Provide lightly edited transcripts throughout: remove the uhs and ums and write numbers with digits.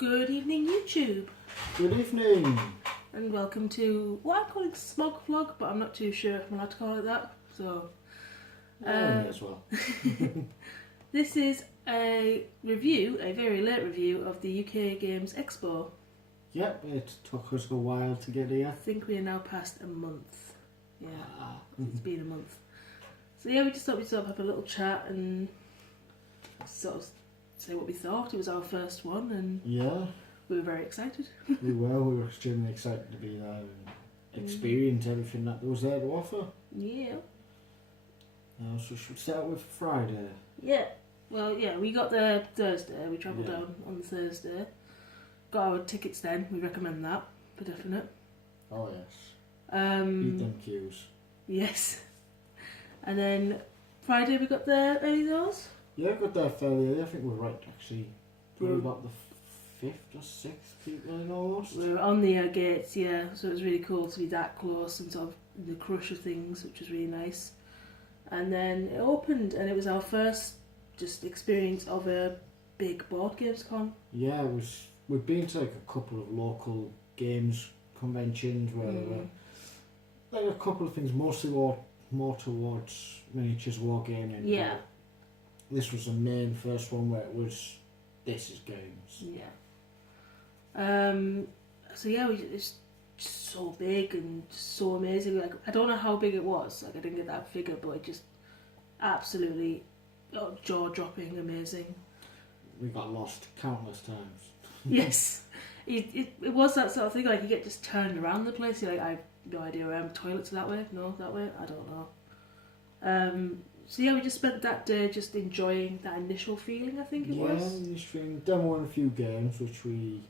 Good evening, YouTube. Good evening. And welcome to what I'm calling Smog Vlog, but I'm not too sure if I'm allowed to call it that. So, May as well. This is a review, a very late review of the UK Games Expo. Yep, it took us a while to get here. I think we are now past a month. Yeah, it's been a month. So yeah, we just thought we'd sort of have a little chat and sort of say what we thought. It was our first one, and yeah, we were very excited. we were extremely excited to be there and experience everything that there was there to offer. Yeah. So should we start with Friday? Yeah. Well, yeah, we got there Thursday. We travelled down on the Thursday. Got our tickets then. We recommend that for definite. Oh yes. Beat them queues. Yes. And then Friday we got there early doors. Yeah, got there fairly early. I think we're right actually. Probably about the 5th or 6th people in almost. We were on the gates, yeah. So it was really cool to be that close and sort of in the crush of things, which was really nice. And then it opened, and it was our first just experience of a big board games con. Yeah, it was. We've been to like a couple of local games conventions where there were like a couple of things, mostly more towards miniatures wargaming. Yeah. This was the main first one where it was, this is games. Yeah. So yeah, it's just so big and just so amazing. Like, I don't know how big it was. Like, I didn't get that figure, but it just absolutely jaw-dropping, amazing. We got lost countless times. Yes. It was that sort of thing, like you get just turned around the place, you're like, I have no idea where toilets are that way, no, that way, I don't know. So yeah, we just spent that day just enjoying that initial feeling, I think it was. Yeah, initial feeling, demoing a few games which we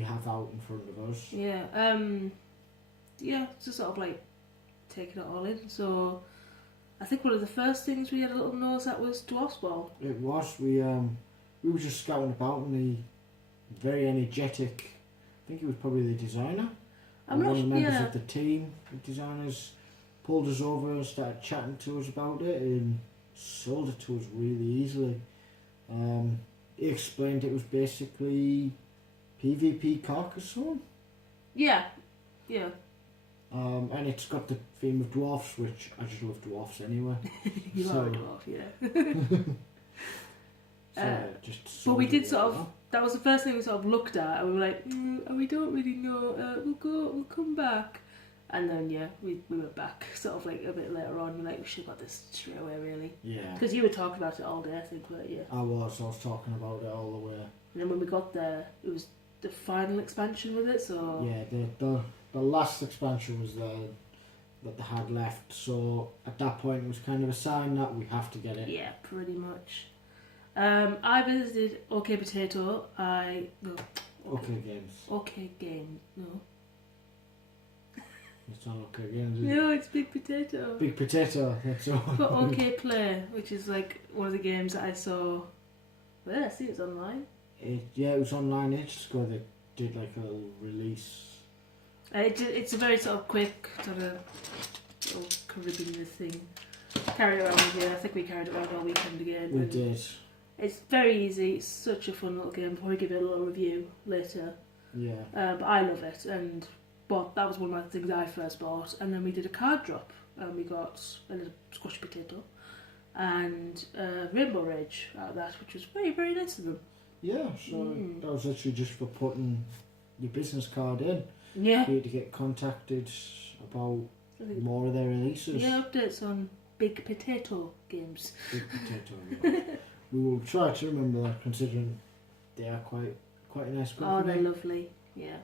have out in front of us. Yeah, yeah, just sort of like taking it all in. So I think one of the first things we had a little nose at was Dwarf's Ball. It was, we were just scouting about, and the very energetic, I think it was probably the designer. One of the members of the team, the designers, pulled us over and started chatting to us about it and sold it to us really easily. He explained it was basically PvP Carcassonne. Yeah, yeah. And it's got the theme of dwarfs, which I just love dwarfs anyway. You are a dwarf, yeah. But we did sort of, that was the first thing we sort of looked at, and we were like, we don't really know, we'll come back. And then, yeah, we went back sort of like a bit later on. We're like, we should have got this straight away, really. Yeah. Because you were talking about it all day, I think, weren't you? I was talking about it all the way. And then when we got there, it was the final expansion with it, so... Yeah, the last expansion was there that they had left, so at that point it was kind of a sign that we have to get it. Yeah, pretty much. I visited OK Potato. OK Games. OK Game, no. It's not OK Games, is No, it's Big Potato. Big Potato, that's all. But OK Play, which is like one of the games that I saw. Well, I see it's online. It was online ages ago. They did like a little release. It's a very sort of quick sort of little Caribbean thing. Carry it around with you. I think we carried it around all weekend again. We did. It's very easy. It's such a fun little game. I'll probably give it a little review later. Yeah. But I love it, and that was one of the things I first bought. And then we did a card drop, and we got a little squash potato and Rainbow Rage out of that, which was very, very nice of them. Yeah, so that was literally just for putting your business card in. Yeah. For you to get contacted about more of their releases. Yeah, updates on Big Potato games. Big Potato, yeah. We will try to remember that, considering they are quite a nice company. Oh, they're lovely, yeah.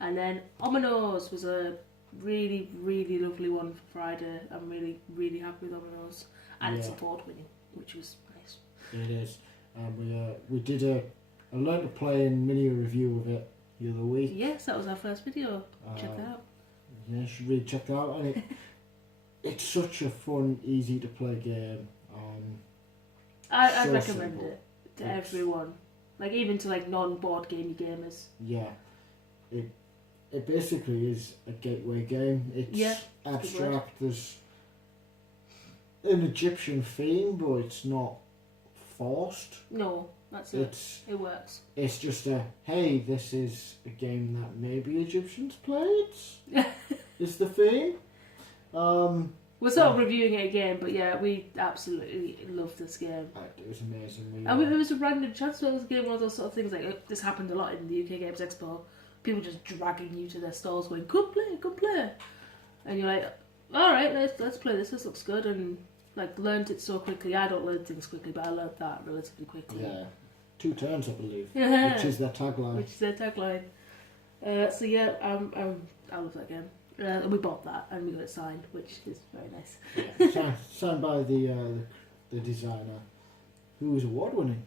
And then Ominos was a really, really lovely one for Friday. I'm really, really happy with Ominos. And it's award-winning, which was nice. It is. We did I learned to play and mini review of it the other week. Yes, that was our first video. Check that out. Yeah, you should really check that out. And it's such a fun, easy to play game. I'd recommend it to everyone. Like, even to like non-board gamey gamers. Yeah. It basically is a gateway game. It's abstract. There's an Egyptian theme, but it's not forced. No. That's it. It works. It's just hey, this is a game that maybe Egyptians played. Is the theme. We're sort of reviewing it again, but yeah, we absolutely love this game. It was amazing. It was a random chance. It was a game, one of those sort of things like this happened a lot in the UK Games Expo. People just dragging you to their stalls, going, "Come play," and you're like, "All right, let's play this. This looks good." And like learned it so quickly. I don't learn things quickly, but I learned that relatively quickly. Yeah, 2 turns, I believe. Which is their tagline. So yeah, I love that game. And we bought that and we got it signed, which is very nice. Yeah, signed by the designer, who was award winning.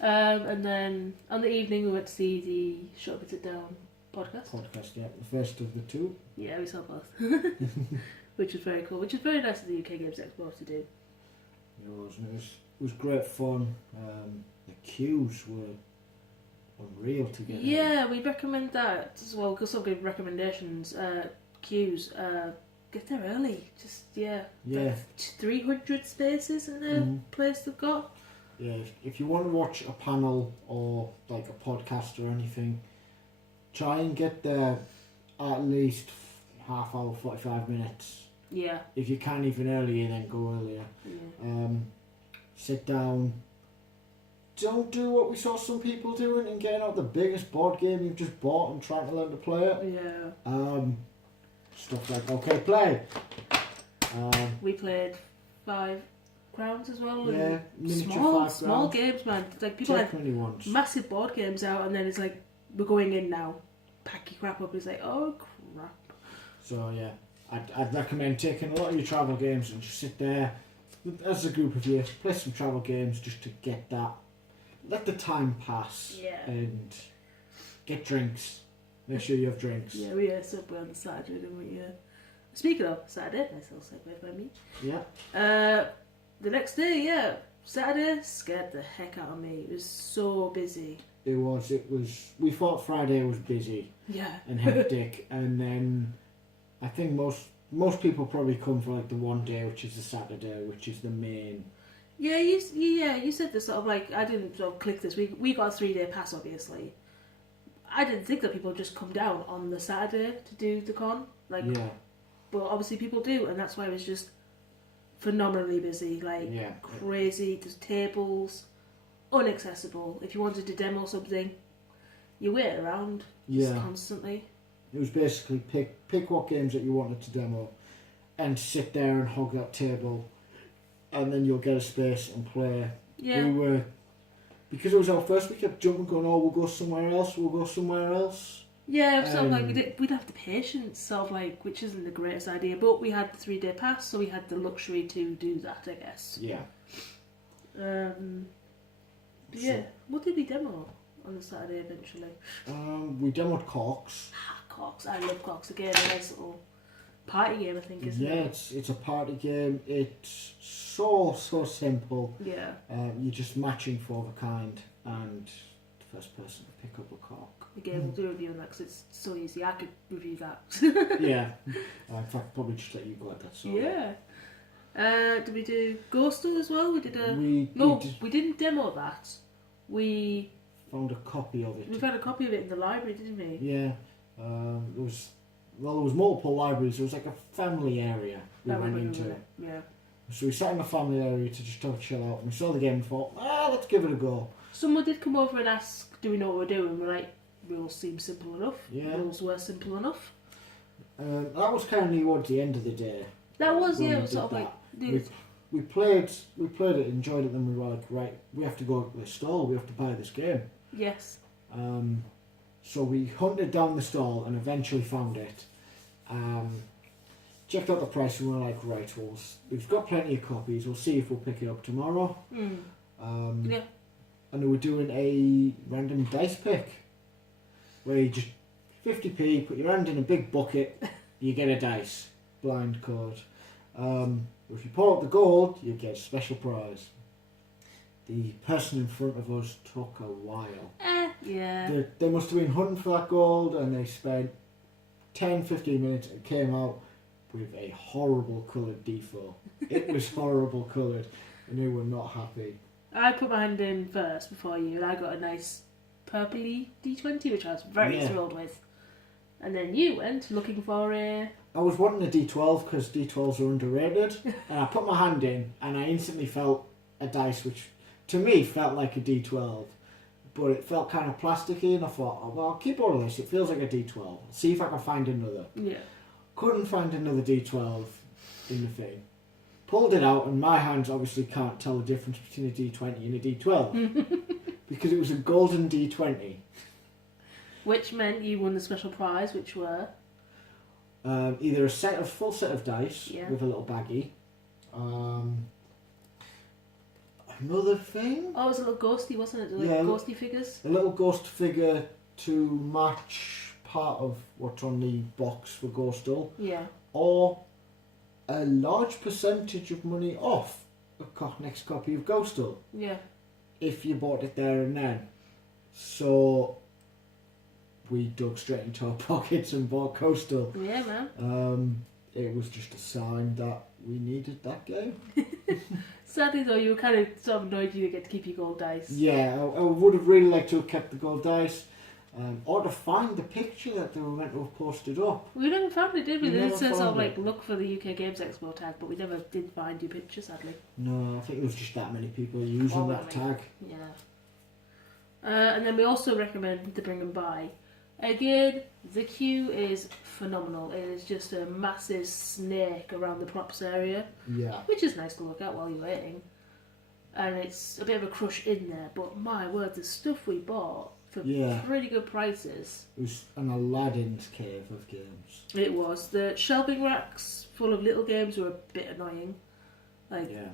And then on the evening we went to see the Shut Up and Sit Down podcast. Yeah, the first of the 2. Yeah, we saw both, which was very cool. Which is very nice of the UK Games Expo to do. It was great fun. The queues were unreal to get in. Yeah, we recommend that as well, because some good recommendations. Queues, get there early. Just, yeah. 300 spaces in the place they've got. Yeah, if you want to watch a panel or like a podcast or anything, try and get there at least half hour, 45 minutes. Yeah. If you can even earlier, then go earlier. Yeah. Sit down. Don't do what we saw some people doing and getting out the biggest board game you've just bought and trying to learn to play it. Yeah. Stuff like, okay, play. We played 5 Crowns as well. Yeah, and small games, man. Like people have ones. Massive board games out, and then it's like, we're going in now. Pack your crap up. It's like, oh crap. So yeah, I'd recommend taking a lot of your travel games and just sit there as a group of you, play some travel games just to get that. Let the time pass. Yeah. And get drinks. Make sure you have drinks. Yeah, we had Subway on the Saturday, didn't we? Yeah. Speaking of Saturday, nice little segue by me. Yeah. The next day, yeah, Saturday scared the heck out of me. It was so busy. It was. We thought Friday was busy. Yeah. And hectic, and then I think most people probably come for like the one day, which is the Saturday, which is the main. Yeah, you said this sort of like, I didn't sort of click this. We got a 3-day pass, obviously. I didn't think that people just come down on the Saturday to do the con. Like, yeah. But obviously people do, and that's why it was just phenomenally busy. Like, crazy. There's tables, inaccessible. If you wanted to demo something, you wait around just constantly. It was basically pick what games that you wanted to demo and sit there and hog that table, and then you'll get a space and play. Yeah. Because it was our first, we kept jumping, going, oh, we'll go somewhere else. Yeah, sort of like we'd have the patience, sort of like, which isn't the greatest idea, but we had the 3-day pass, so we had the luxury to do that, I guess. Yeah. Yeah, what did we demo on the Saturday eventually? We demoed Corks. Corks, I love Corks. Again, a nice little party game, I think, isn't it? Yeah, it's a party game. It's so simple. Yeah. You're just matching 4 of a kind, and the first person to pick up a cork. Again, we'll do a review on that because it's so easy. I could review that. Yeah. In fact, probably just let you go at that. So. Yeah. Did we do Ghostal as well? We didn't demo that. We found a copy of it. We found a copy of it in the library, didn't we? Yeah. There was multiple libraries. There was like a family area we went into. Yeah. So we sat in the family area to just have a chill out, and we saw the game and thought, let's give it a go. Someone did come over and ask, do we know what we're doing? We're like, rules seem simple enough. Yeah. Rules were simple enough. That was kind of towards the end of the day. That was, yeah, it was sort of like... We played it, enjoyed it, then we were like, right, we have to go to the stall, we have to buy this game. Yes. So we hunted down the stall and eventually found it. Checked out the price and we were like, right, we've got plenty of copies, we'll see if we'll pick it up tomorrow. Yeah. And we were doing a random dice pick, where you just 50p, put your hand in a big bucket, you get a dice, blind code. If you pull out the gold, you get a special prize. The person in front of us took a while. Yeah. They must have been hunting for that gold, and they spent 10-15 minutes and came out with a horrible coloured D4. It was horrible coloured, and they were not happy. I put my hand in first before you, and I got a nice purpley D20, which I was very thrilled with. And then you went looking for a... I was wanting a D12 because D12s are underrated, and I put my hand in, and I instantly felt a dice which, to me, felt like a D12, but it felt kind of plasticky, and I thought, oh, well, I'll keep all of this. It feels like a D12. See if I can find another. Yeah. Couldn't find another D12 in the thing. Pulled it out, and my hands obviously can't tell the difference between a D20 and a D12 because it was a golden D20. Which meant you won the special prize, which were? Either a full set of dice with a little baggie. Another thing. Oh, it was a little ghosty, wasn't it? Like ghosty figures. A little ghost figure to match part of what's on the box for Ghostal. Yeah. Or a large percentage of money off a next copy of Ghostal. Yeah. If you bought it there and then. So we dug straight into our pockets and bought Coastal. Yeah, man. It was just a sign that we needed that game. Sadly, though, you were kind of sort of annoyed you didn't get to keep your gold dice. Yeah, I would have really liked to have kept the gold dice. Or to find the picture that they were meant to have posted up. We never found it, did we? They said sort of like look for the UK Games Expo tag, but we never did find your picture, sadly. No, I think there was just that many people using that tag. Yeah. And then we also recommend the Bring and Buy. Again, the queue is phenomenal. It is just a massive snake around the props area. Yeah. Which is nice to look at while you're waiting. And it's a bit of a crush in there, but my word, the stuff we bought for pretty good prices. It was an Aladdin's cave of games. It was. The shelving racks full of little games were a bit annoying.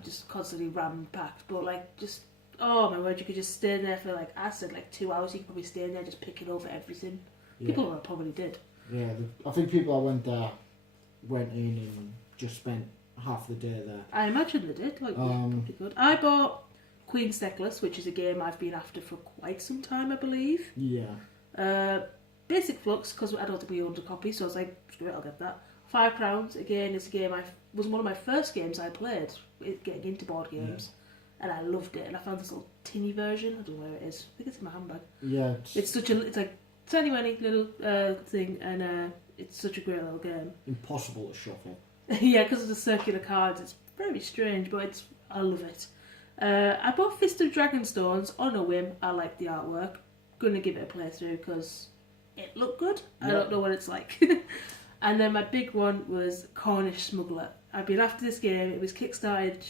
Just constantly ram-packed. But just, oh my word, you could just stay in there for I said 2 hours. You could probably stay in there just picking over everything. Yeah. People probably did. Yeah, I think people that went there went in and just spent half the day there. I imagine they did. Probably good. I bought Queen's Necklace, which is a game I've been after for quite some time, I believe. Yeah. Basic Flux, because I don't think we owned a copy, so I was like, screw it, I'll get that. 5 Crowns, again, is a game was one of my first games I played, getting into board games, and I loved it. And I found this little tinny version. I don't know where it is. I think it's in my handbag. Yeah. It's like tiny little thing, and it's such a great little game. Impossible to shuffle. Yeah, because of the circular cards, it's very strange, but I love it. I bought Fist of Dragonstones on a whim. I like the artwork. Gonna give it a playthrough because it looked good. I don't know what it's like. And then my big one was Cornish Smuggler. I've been after this game. It was kickstarted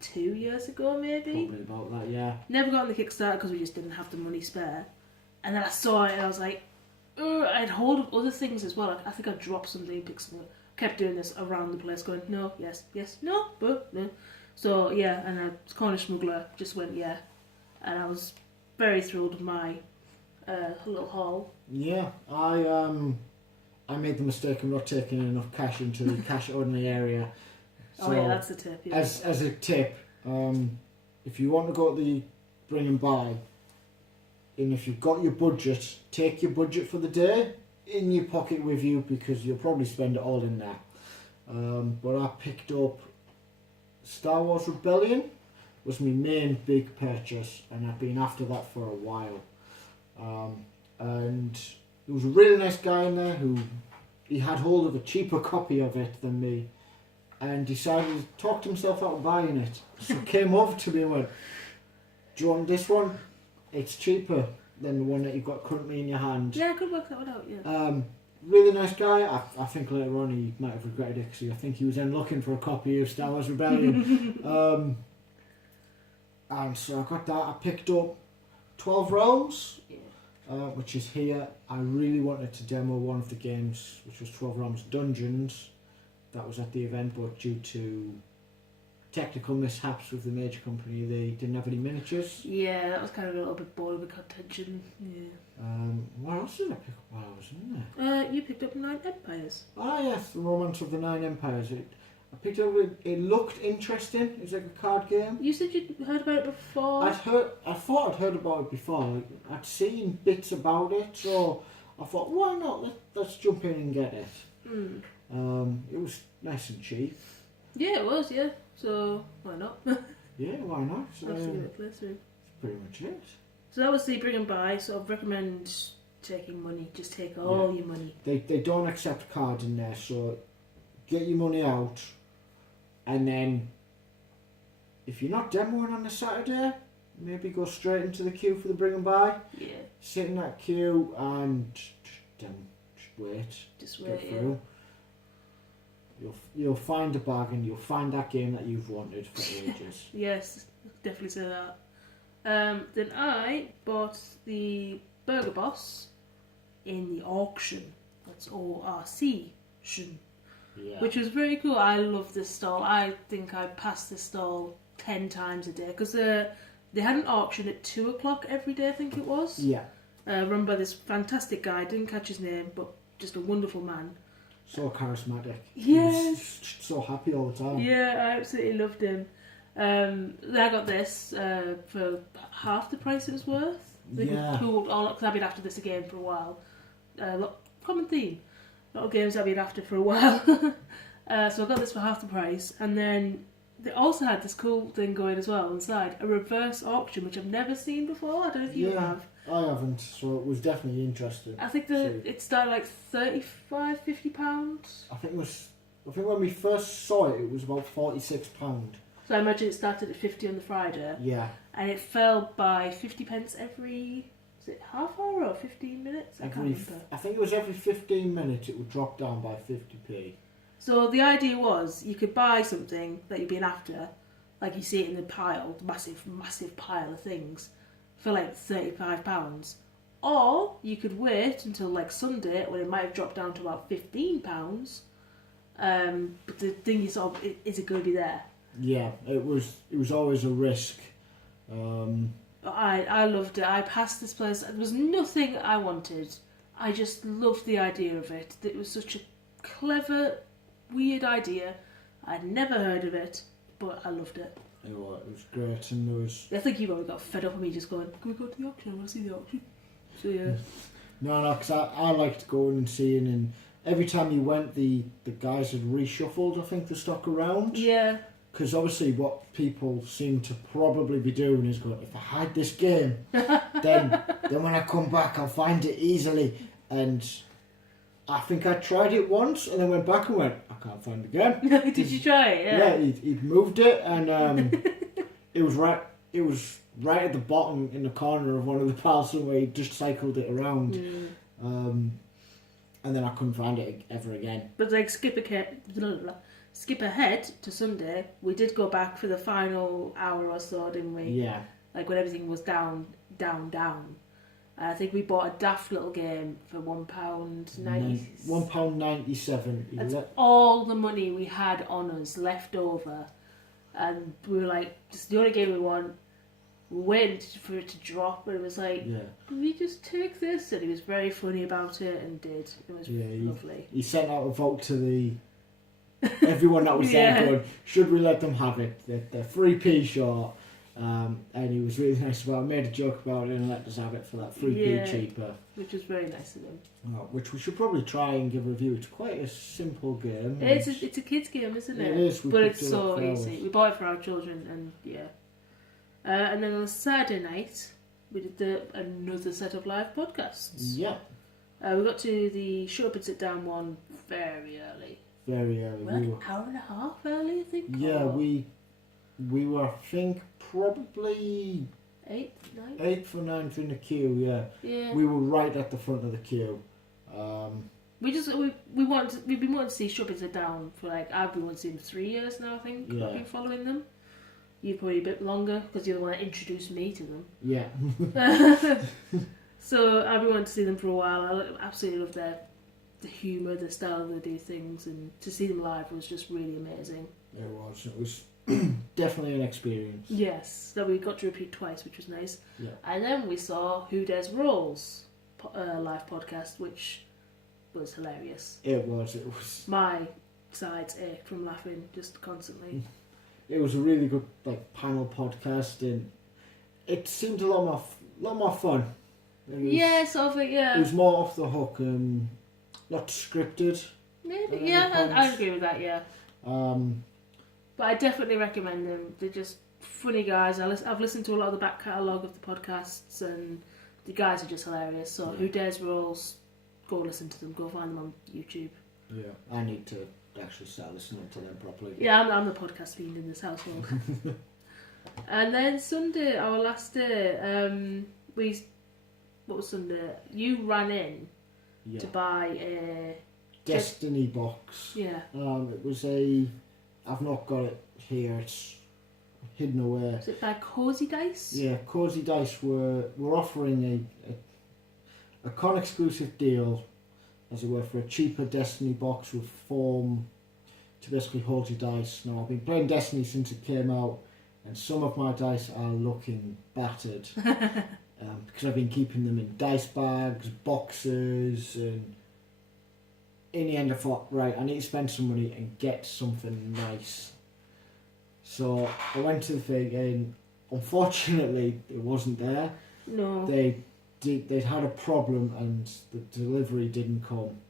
2 years ago, maybe. Probably about that, yeah. Never got on the Kickstarter because we just didn't have the money spare. And then I saw it and I was like, I had hold of other things as well. I think I dropped something, picked something. Kept doing this around the place, going no, yes, no, but no. So yeah, and Cornish Smuggler just went and I was very thrilled with my little haul. Yeah, I made the mistake of not taking enough cash into the cash only area. So that's the tip. Yeah. As a tip, if you want to go to the Bring and Buy, and if you've got your budget, take your budget for the day in your pocket with you because you'll probably spend it all in there. But I picked up Star Wars Rebellion, was my main big purchase, and I've been after that for a while. And there was a really nice guy in there who he had hold of a cheaper copy of it than me, and decided to talk himself out of buying it. So came over to me and went, "Do you want this one? It's cheaper than the one that you've got currently in your hand." Yeah, I could work that one out. Yeah. Really nice guy. I think later on he might have regretted it because I think he was then looking for a copy of Star Wars Rebellion. And so I got that. I picked up 12 Realms, which is here. I really wanted to demo one of the games, which was 12 Realms Dungeons. That was at the event, but due to technical mishaps with the major company, they didn't have any miniatures. Yeah, that was kind of a little bit bored with contention. Yeah. What else did I pick up while I was in there? You picked up 9 Empires. Ah yes, the Romance of the 9 Empires. I picked up it looked interesting. It's like a card game. You said you'd heard about it before? I thought I'd heard about it before. I'd seen bits about it, so I thought, why not? Let's jump in and get it. It was nice and cheap. Yeah, it was, yeah. So, why not? Yeah, why not? Absolutely playthrough. That's pretty much it. So that was the bring and buy. So I'd recommend taking money. Just take all your money. They don't accept cards in there, so get your money out, and then if you're not demoing on a Saturday, maybe go straight into the queue for the bring and buy. Yeah. Sit in that queue and just wait. Just wait. Get through. You'll find a bargain. You'll find that game that you've wanted for ages. Yes, definitely say that. Then I bought the Burger Boss in the auction. That's ORC-tion. Yeah. Which was very cool. I love this stall. I think I passed this stall 10 times a day because they had an auction at 2 o'clock every day, I think it was. Yeah. Run by this fantastic guy. Didn't catch his name, but just a wonderful man. So charismatic. Yes. He's just so happy all the time. Yeah, I absolutely loved him. I got this for half the price it was worth. Yeah. Cool. Because I've been after this again for a while. Common theme. A lot of games I've been after for a while. So I got this for half the price, and then they also had this cool thing going as well inside, a reverse auction, which I've never seen before. I don't know if you have. I haven't, so it was definitely interesting. I think it started like £35-50. I think when we first saw it, it was about £46. So I imagine it started at 50 on the Friday. Yeah. And it fell by 50 pence every, is it half hour or 15 minutes? I can't remember. I think it was every 15 minutes it would drop down by 50p. So the idea was you could buy something that you've been after, like you see it in the pile, the massive pile of things, for like £35. Or you could wait until like Sunday when it might have dropped down to about £15. But the thing is, is it going to be there? Yeah, it was always a risk. I loved it. I passed this place. There was nothing I wanted. I just loved the idea of it. It was such a clever, weird idea. I'd never heard of it, but I loved it. It was great, and there was... I think you probably got fed up of me just going, can we go to the auction? I want to see the auction. So yeah. No, because I liked going and seeing, and every time you went, the guys had reshuffled, I think, the stock around. Yeah. Because obviously what people seem to probably be doing is going, if I hide this game, then when I come back I'll find it easily. And I think I tried it once and then went back and went, I can't find the game. Did you try it? Yeah, he'd moved it, and it was right at the bottom in the corner of one of the piles somewhere. He just cycled it around. And then I couldn't find it ever again. But like skip ahead to Sunday, we did go back for the final hour or so, didn't we? Yeah. Like when everything was down. I think we bought a daft little game for £1.90. £1.97. That's all the money we had on us left over. And we were like, this is the only game we want. We waited for it to drop, and it was like, can we just take this? And he was very funny about it and did. It was lovely. He sent out a vote to everyone that was there going, should we let them have it? They're 3p short. And he was really nice about it, made a joke about it and let us have it for that 3p cheaper. Which was very nice of him. Which we should probably try and give a review. It's quite a simple game. It's a kid's game, isn't it? It is. But it's so easy. We bought it for our children, and and then on Saturday night, we did another set of live podcasts. Yeah. We got to the Shut Up and Sit Down one very early. Very early. Well, an hour and a half early, I think. Yeah, we were, I think, probably 8th, 9th? 8th or 9th in the queue. Yeah. We were right at the front of the queue. We've been wanting to see Shut Up and Sit Down for I've been wanting to see them 3 years now. I think I've been following them. You probably a bit longer because you're the one that introduced me to them. Yeah. So I've been wanting to see them for a while. I absolutely love the humour, the style they do things, and to see them live was just really amazing. It was definitely an experience. Yes, that we got to repeat twice, which was nice. Yeah. And then we saw Who Dares Rolls live podcast, which was hilarious. It was. My sides ached from laughing just constantly. It was a really good panel podcast, and it seemed a lot more fun. It was more off the hook, not scripted. Maybe, I agree with that. Yeah. But I definitely recommend them. They're just funny guys. I've listened to a lot of the back catalogue of the podcasts, and the guys are just hilarious. So Who Dares Rolls, go listen to them. Go find them on YouTube. Yeah, I need to actually start listening to them properly. Yeah, I'm the podcast fiend in this household. And then Sunday, our last day, what was Sunday? You ran in to buy a Destiny box. Yeah. It was I've not got it here. It's hidden away. Is it by Cozy Dice? Yeah, Cozy Dice were offering a con exclusive deal, as it were, for a cheaper Destiny box with foam to basically hold your dice. Now, I've been playing Destiny since it came out, and some of my dice are looking battered because I've been keeping them in dice bags, boxes, and in the end I thought, right, I need to spend some money and get something nice. So I went to the thing, and unfortunately it wasn't there. No. They'd had a problem and the delivery didn't come.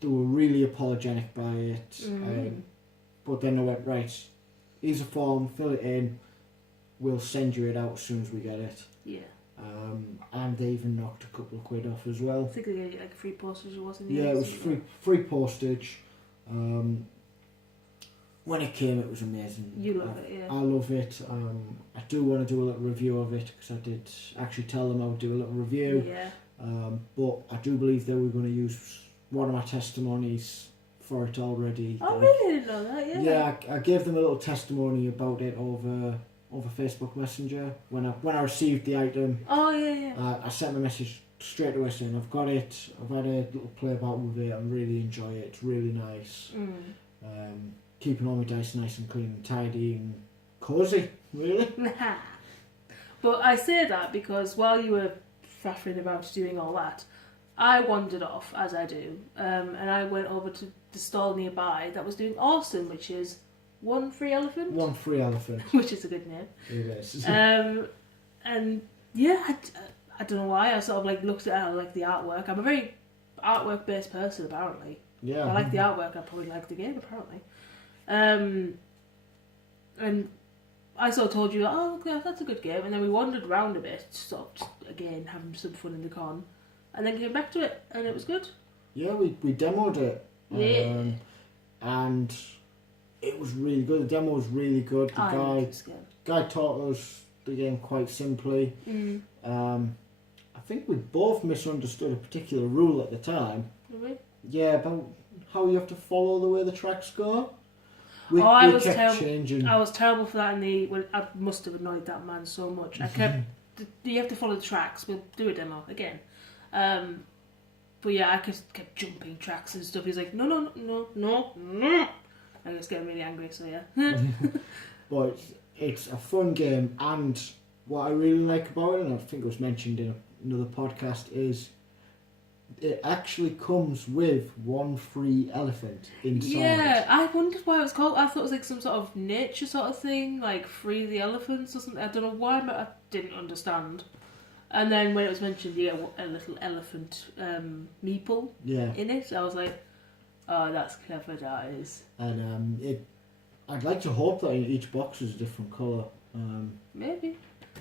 They were really apologetic by it. But then I went, right, here's a form, fill it in, we'll send you it out as soon as we get it. Yeah. And they even knocked a couple of quid off as well. I think they gave like free postage or wasn't it? Yeah, it was free postage. When it came, it was amazing. You love it, yeah. I love it. I do want to do a little review of it because I did actually tell them I would do a little review. Yeah. But I do believe they were going to use one of my testimonies for it already. Oh, really? I didn't know that, yeah. Yeah, I gave them a little testimony about it over Facebook Messenger when I received the item. Oh, yeah. I sent a message straight away saying I've got it. I've had a little play about with it. I really enjoy it. It's really nice. Keeping all my dice nice and clean and tidy and cosy, really. But I say that because while you were faffing about doing all that, I wandered off, as I do, and I went over to the stall nearby that was doing awesome, which is One Free Elephant. One Free Elephant. Which is a good name. It is. And yeah, I don't know why, I sort of like looked at like the artwork. I'm a very artwork based person, apparently. Yeah. If I like the artwork, I probably like the game, apparently. And I sort of told you, oh, okay, that's a good game, and then we wandered around a bit, sort of just, again having some fun in the con, and then came back to it, and it was good. Yeah, we demoed it. Yeah. And it was really good. The demo was really good. The guy taught us the game quite simply. I think we both misunderstood a particular rule at the time. Really? Yeah, about how you have to follow the way the tracks go. I was changing. I was terrible for that I must have annoyed that man so much. I kept, you have to follow the tracks, we'll do a demo again. But yeah, I kept jumping tracks and stuff. He's like, no. I was getting really angry, so yeah. But it's a fun game, and what I really like about it, and I think it was mentioned in another podcast, is it actually comes with one free elephant inside. Yeah, I wondered why it was called. I thought it was like some sort of nature sort of thing, like free the elephants or something. I don't know why, but I didn't understand. And then when it was mentioned, you get a little elephant meeple in it, I was like, oh, that's clever, that is. And I'd like to hope that each box is a different colour. Maybe.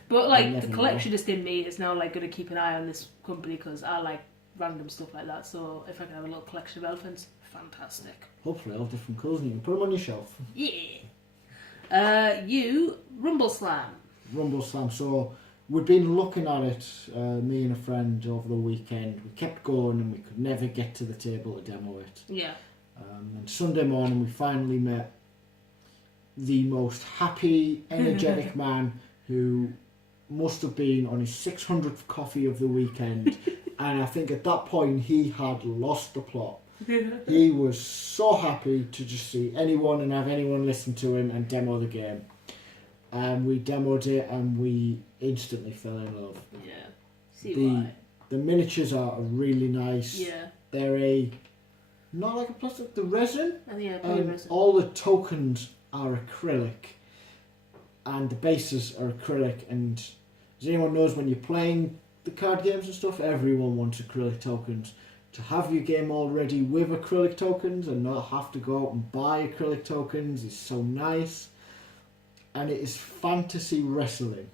But like the collectionist in me is now like going to keep an eye on this company because I like random stuff like that. So if I can have a little collection of elephants, fantastic. Hopefully all different colours and you can put them on your shelf. Yeah. Rumble Slam. So we'd been looking at it, me and a friend, over the weekend. We kept going and we could never get to the table to demo it. Yeah. And Sunday morning we finally met the most happy, energetic man who must have been on his 600th coffee of the weekend. And I think at that point he had lost the plot. He was so happy to just see anyone and have anyone listen to him and demo the game. And we demoed it and we instantly fell in love. Yeah. Why. The miniatures are really nice. Yeah. They're not like a plastic, the resin. Yeah, resin. All the tokens are acrylic. And the bases are acrylic. And as anyone knows, when you're playing the card games and stuff, everyone wants acrylic tokens. To have your game already with acrylic tokens and not have to go out and buy acrylic tokens is so nice. and it is fantasy wrestling.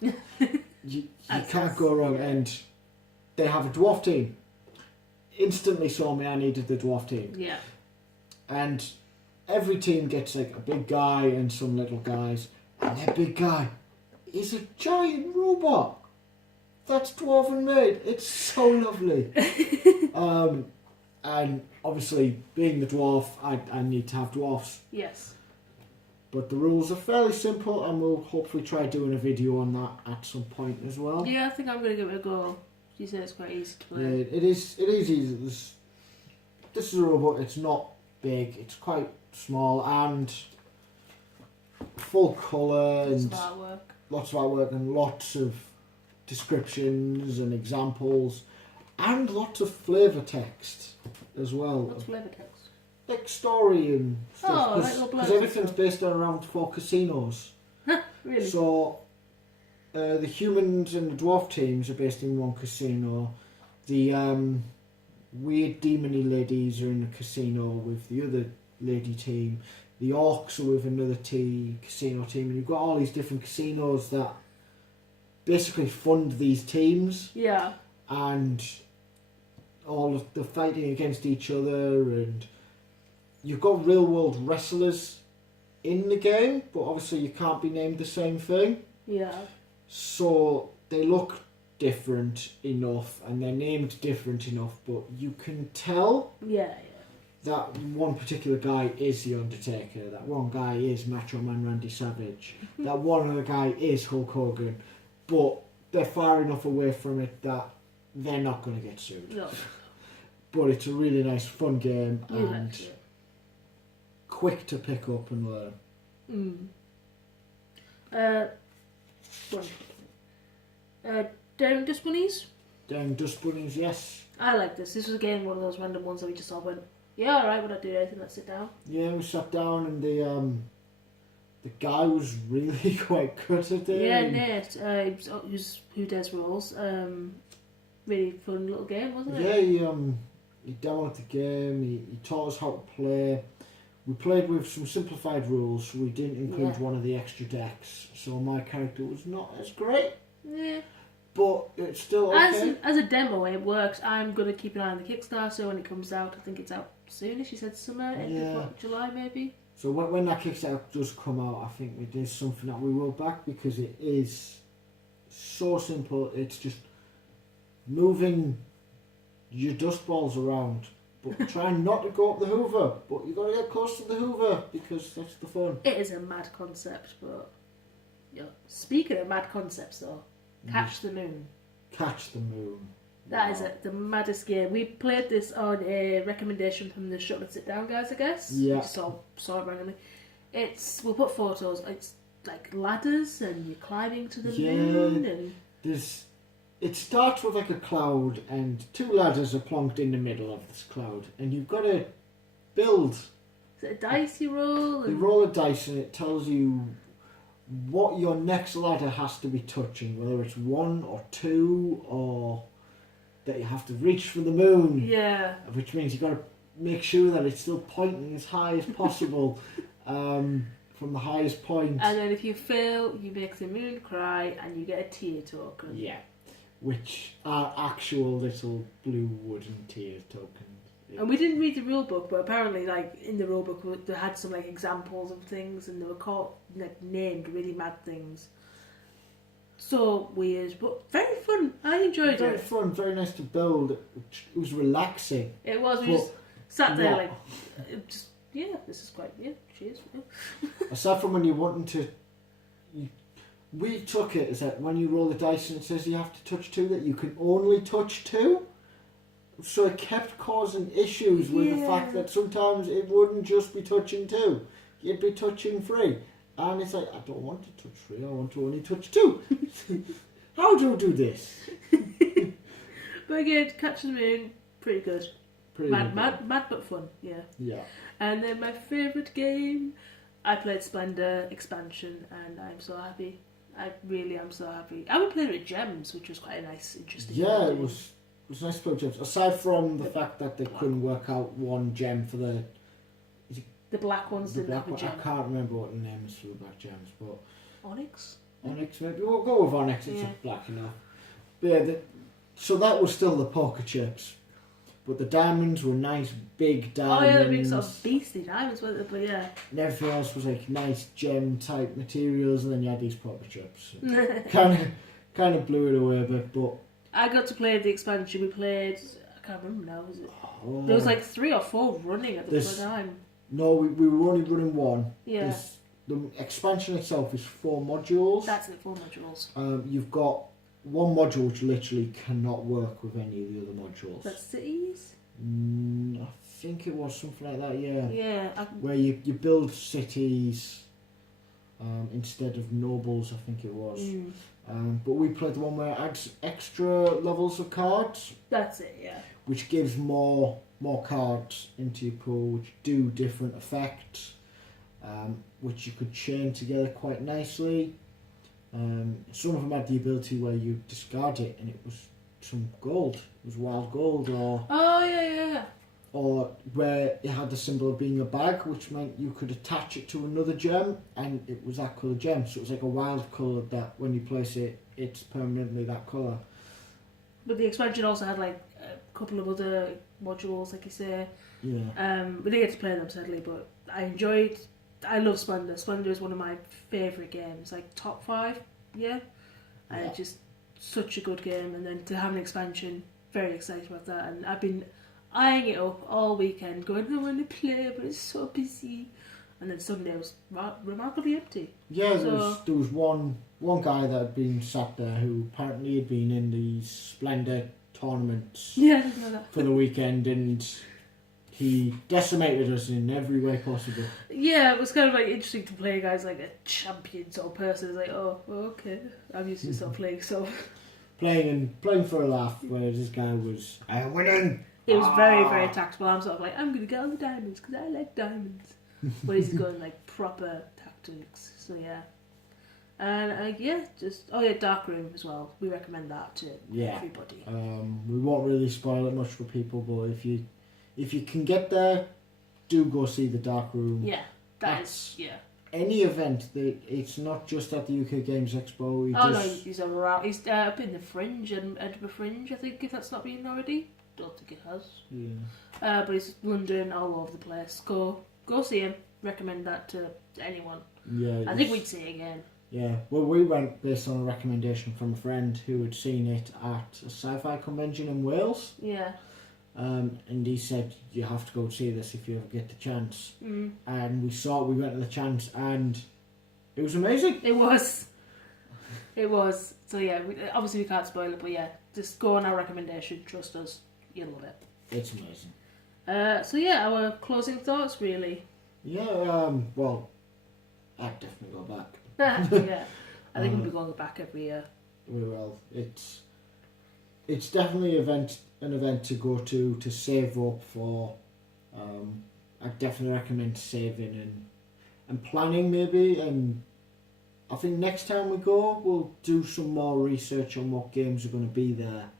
You can't go wrong, and they have a dwarf team. Instantly saw me, I needed the dwarf team. Yeah. And every team gets like a big guy and some little guys, and that big guy is a giant robot that's dwarven made. It's so lovely. And obviously, being the dwarf, I need to have dwarfs. Yes. But the rules are fairly simple, and we'll hopefully try doing a video on that at some point as well. Yeah, I think I'm going to give it a go. You said it's quite easy to play. Yeah, it is easy. This is a robot, it's not big, it's quite small and full colour and lots of artwork and lots of descriptions and examples and lots of flavour text as well. What's flavour text? Like story and stuff. Like because everything's based around 4 casinos. Really? So the humans and the dwarf teams are based in one casino. The weird demony ladies are in a casino with the other lady team. The orcs are with another casino team. And you've got all these different casinos that basically fund these teams. Yeah. And all of the fighting against each other, and you've got real world wrestlers in the game, but obviously you can't be named the same thing. Yeah. So they look different enough and they're named different enough, but you can tell that one particular guy is The Undertaker, that one guy is Macho Man Randy Savage, that one other guy is Hulk Hogan, but they're far enough away from it that they're not going to get sued. No. But it's a really nice, fun game and quick to pick up and learn. Daring Dust Bunnies? Daring Dust Bunnies, yes. I like this. This was again one of those random ones that we just all went, yeah, alright, would I do anything? Let's sit down. Yeah, we sat down and the guy was really quite good at it. Yeah, Nate, who does rolls. Really fun little game, wasn't it? Yeah, he downloaded the game, he taught us how to play. We played with some simplified rules, so we didn't include one of the extra decks, so my character was not as great. Yeah. But it's still okay. As a demo, it works. I'm going to keep an eye on the Kickstarter when it comes out. I think it's out soon. She said summer, July maybe. So when that Kickstarter does come out, I think it is something that we will back, because it is so simple. It's just moving your dust balls around, but trying not to go up the Hoover. But you've got to get close to the Hoover, because that's the fun. It is a mad concept, but speaking of mad concepts though, Catch the Moon. Catch the Moon. That is the maddest game. We played this on a recommendation from the Shut and Sit Down guys, I guess. Yeah. Saw it randomly. We'll put photos. It's like ladders and you're climbing to the moon. And it starts with like a cloud and 2 ladders are plonked in the middle of this cloud, and you've got to build. Is it a dice you roll? You roll a dice and it tells you what your next ladder has to be touching, whether it's 1 or 2, or that you have to reach for the moon. Yeah. Which means you've got to make sure that it's still pointing as high as possible from the highest point. And then if you fail, you make the moon cry and you get a tear token. Yeah. Which are actual little blue wooden tear tokens. Yeah. And we didn't read the rule book, but apparently, like in the rule book, they had some like examples of things, and they were named really mad things. So weird, but very fun. I enjoyed it. Very fun, very nice to build. It was relaxing. It was. We just sat there like, this is quite cheers. Aside from when you're wanting to, we took it as that when you roll the dice and it says you have to touch 2, that you can only touch 2. So it kept causing issues with the fact that sometimes it wouldn't just be touching 2. You'd be touching 3. And it's like, I don't want to touch 3, I want to only touch 2. How do you do this? But again, Catch the Moon, pretty good. Mad but fun, yeah. Yeah. And then my favourite game, I played Splendor Expansion, and I'm so happy. I really am so happy. I would play it with Gems, which was quite a nice, interesting game. It was nice to play with Gems. Aside from the fact that they couldn't work out one gem for the The black ones The didn't black have a one, gem. I can't remember what the name is for the black gems, but Onyx? Onyx maybe. We'll go with Onyx. It's Yeah. black enough. But yeah, so that was still the poker chips, but the diamonds were nice big Oh diamonds. yeah, the big sort of beastly diamonds, weren't they? But yeah. And everything else was like nice gem type materials, and then you had these poker chips. kind of blew it away a bit, but I got to play the expansion. We played. I can't remember now. Was it? oh, There was like 3 or 4 running at the This- time. no, we were only running one. Yeah. The expansion itself is 4 modules. That's it. 4 modules. You've got one module which literally cannot work with any of the other modules. That's cities. I think it was something like that. Yeah. Yeah. Where you build cities instead of nobles, I think it was. But we played the one where it adds extra levels of cards, That's it. Yeah. which gives more cards into your pool, which do different effects, which you could chain together quite nicely. Some of them had the ability where you discard it and it was some gold, it was wild gold, Oh yeah. or where it had the symbol of being a bag, which meant you could attach it to another gem and it was that colour gem. So it was like a wild colour that when you place it, it's permanently that colour. But the expansion also had like a couple of other modules, like you say. Yeah. We didn't get to play them sadly, but I love Splendor. Splendor is one of my favourite games, like top 5, yeah. And Yeah. it's just such a good game, and then to have an expansion, very excited about that. And I've been eyeing it up all weekend, going, I want to play, but it's so busy. And then Sunday was remarkably empty. Yeah, So- there was one guy that had been sat there who apparently had been in these Splendor tournaments Yeah, I didn't know that. for the weekend, and he decimated us in every way possible. Yeah, it was kind of like interesting to play guys like a champion sort of person. It's like, oh, okay, I'm used to sort of playing, so Playing for a laugh, whereas this guy was, I am winning! it was very, very tactical. I'm sort of like, I'm going to get all the diamonds because I like diamonds. But he's going like proper tactics, so yeah. And Dark Room as well. We recommend that to Yeah. everybody. We won't really spoil it much for people, but if you can get there, do go see the Dark Room. Yeah, that's Any event, it's not just at the UK Games Expo. He's around. He's up in the Fringe and Edinburgh Fringe, I think, if that's not been already. Don't think it has. Yeah. But he's London, all over the place. Go see him. Recommend that to anyone. Yeah. I think we'd see it again. Yeah. Well, we went based on a recommendation from a friend who had seen it at a sci-fi convention in Wales. Yeah. And he said you have to go see this if you ever get the chance. Mm. And we went to the chance, and it was amazing. It was. So yeah, obviously we can't spoil it, but yeah, just go on our recommendation. Trust us, you'll love it. It's amazing. So yeah, our closing thoughts really. Yeah. Well, I'd definitely go back. Yeah, I think we'll be going back every year. We will. It's definitely an event to go to save up for. I definitely recommend saving and planning maybe, and I think next time we go we'll do some more research on what games are going to be there.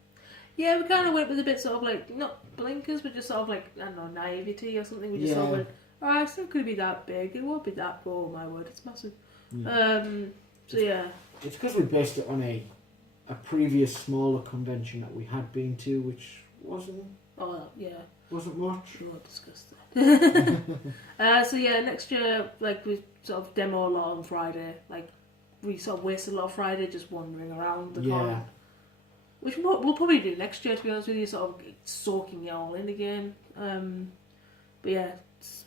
Yeah, we kind of went with a bit sort of like, not blinkers, but just sort of like, I don't know, naivety or something. We just sort of went, oh, it's not going to be that big, it won't be that, oh my word, it's massive. Yeah. So yeah. It's because we based it on a previous smaller convention that we had been to, which wasn't much. We won't discuss that. So yeah, next year, like, we sort of demo a lot on Friday. Like, we sort of wasted a lot of Friday just wandering around the con. Which we'll probably do next year, to be honest with you, sort of soaking it all in again. But yeah,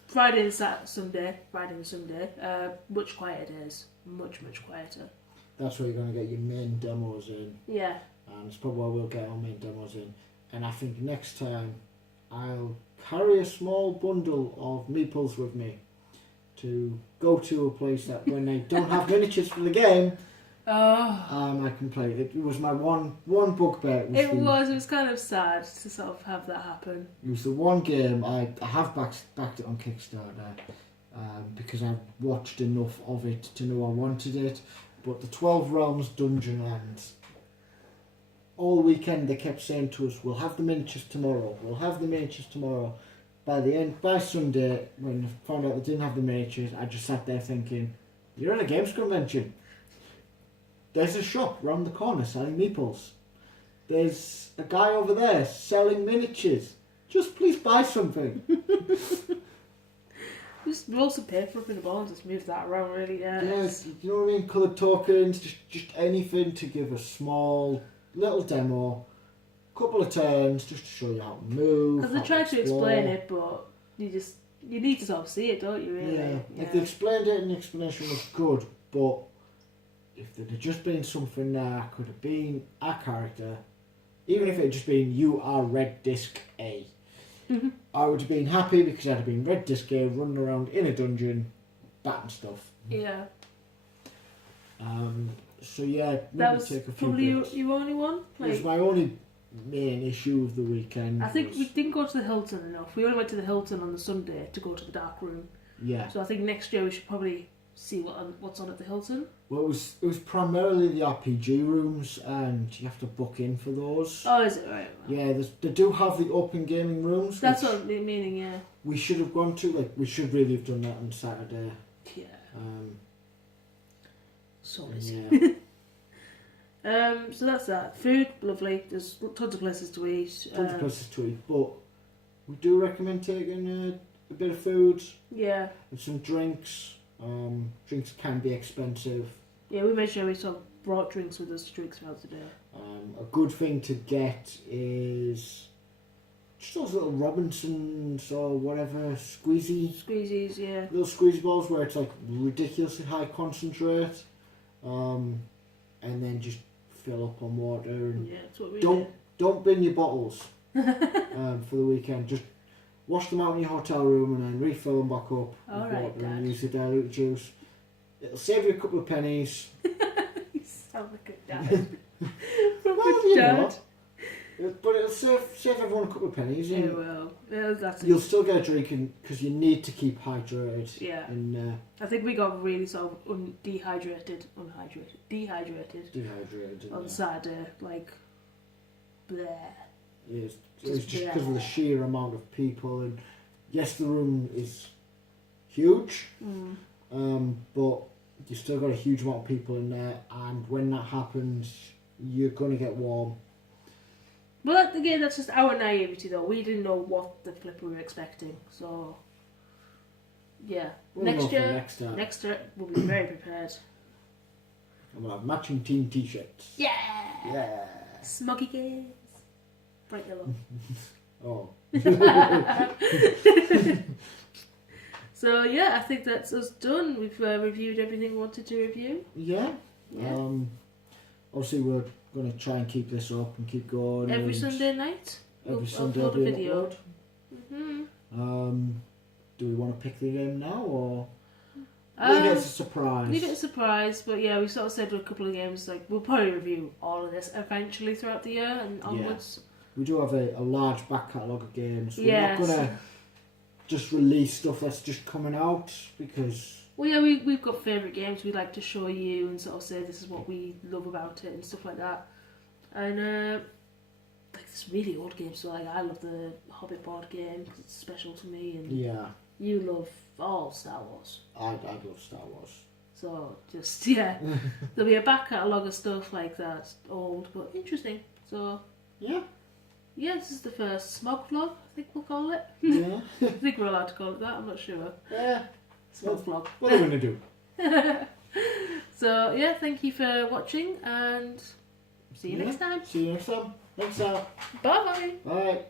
Friday and Sunday, much quieter days. Much quieter. That's where you're going to get your main demos in. Yeah. And it's probably where we'll get our main demos in. And I think next time I'll carry a small bundle of meeples with me to go to a place that when they don't have miniatures for the game, I can play. It was my one bugbear. It was kind of sad to sort of have that happen. It was the one game I have backed it on Kickstarter because I've watched enough of it to know I wanted it. But the 12 Realms Dungeon Lands, all weekend they kept saying to us, we'll have the miniatures tomorrow. by Sunday, when I found out they didn't have the miniatures, I just sat there thinking, you're at a games convention. There's a shop round the corner selling meeples. There's a guy over there selling miniatures. Just please buy something. Just roll some paper up in the ball and just move that around, really. Yeah. Yes, you know what I mean? Coloured tokens, just anything to give a small little demo, couple of turns just to show you how to move. Because they tried to explain it, but you need to sort of see it, don't you? Really? Yeah. Like they explained it, and the explanation was good, but if there'd have just been something there, could have been a character, even if it had just been you are Red Disc A. Mm-hmm. I would have been happy because I'd have been Red Disc A running around in a dungeon, batting stuff. Yeah. So yeah, maybe That was take a few probably bits. your only one. It was my only main issue of the weekend. I think we didn't go to the Hilton enough. We only went to the Hilton on the Sunday to go to the dark room. Yeah. So I think next year we should probably see what's on at the Hilton. Well, it was primarily the RPG rooms, and you have to book in for those. Oh, is it right? Yeah, they do have the open gaming rooms. That's what I'm meaning. Yeah. We should have gone to. Like, we should really have done that on Saturday. Yeah. So Yeah. So that's that. Food, lovely. There's tons of places to eat. Tons of places to eat, but we do recommend taking a bit of food Yeah. and some drinks. Drinks can be expensive. Yeah, we made sure we sort of brought drinks with us to drink throughout the day. A good thing to get is just those little Robinsons or whatever Squeezies, yeah. little squeezy balls where it's like ridiculously high concentrate, and then just fill up on water and Yeah, that's what we did. don't bin your bottles for the weekend. Just wash them out in your hotel room and then refill them back up with Alright, water Dad. and use the diluted juice. It'll save you a couple of pennies. You sound like a dad. Proper Well, you dad. know, but it'll save everyone a couple of pennies. Yeah, And well, yeah, that's you'll it. still get a drink because you need to keep hydrated. Yeah. And I think we got really sort of dehydrated dehydrated. on Saturday, like, bleh. Yeah, it's Just just because of the sheer amount of people. And yes, the room is huge, but you still got a huge amount of people in there. And when that happens, you're gonna get warm. Well, again, that's just our naivety, though. We didn't know what the flip we were expecting, so yeah. We'll know Next for year, next time. we'll be very prepared. And we'll have matching team T-shirts. Yeah. Yeah. Smoggy Games. Bright yellow. Oh. So yeah, I think that's us done. We've reviewed everything we wanted to review. Yeah. Yeah. Obviously, we're going to try and keep this up and keep going. Every and Sunday night. Every we'll Sunday upload will a be an video. upload. Do we want to pick the game now or leave it as a surprise? Leave it a surprise, but yeah, we sort of said with a couple of games, like, we'll probably review all of this eventually throughout the year and onwards. We do have a large back catalogue of games. Yes. We're not going to just release stuff that's just coming out because... Well, yeah, we've got favourite games we'd like to show you and sort of say this is what we love about it and stuff like that. And, like, this really old game, so, like, I love the Hobbit board game because it's special to me, and Yeah. you love all Star Wars. I love Star Wars. So, just, yeah, there'll be a back catalogue of stuff like that, old but interesting. So, Yeah. yeah, this is the first Smog vlog, I think we'll call it. Yeah. I think we're allowed to call it that, I'm not sure. Yeah. Smog vlog. What are we going to do? So, yeah, thank you for watching and see you next time. See you next time. Thanks, Al. Bye. Bye.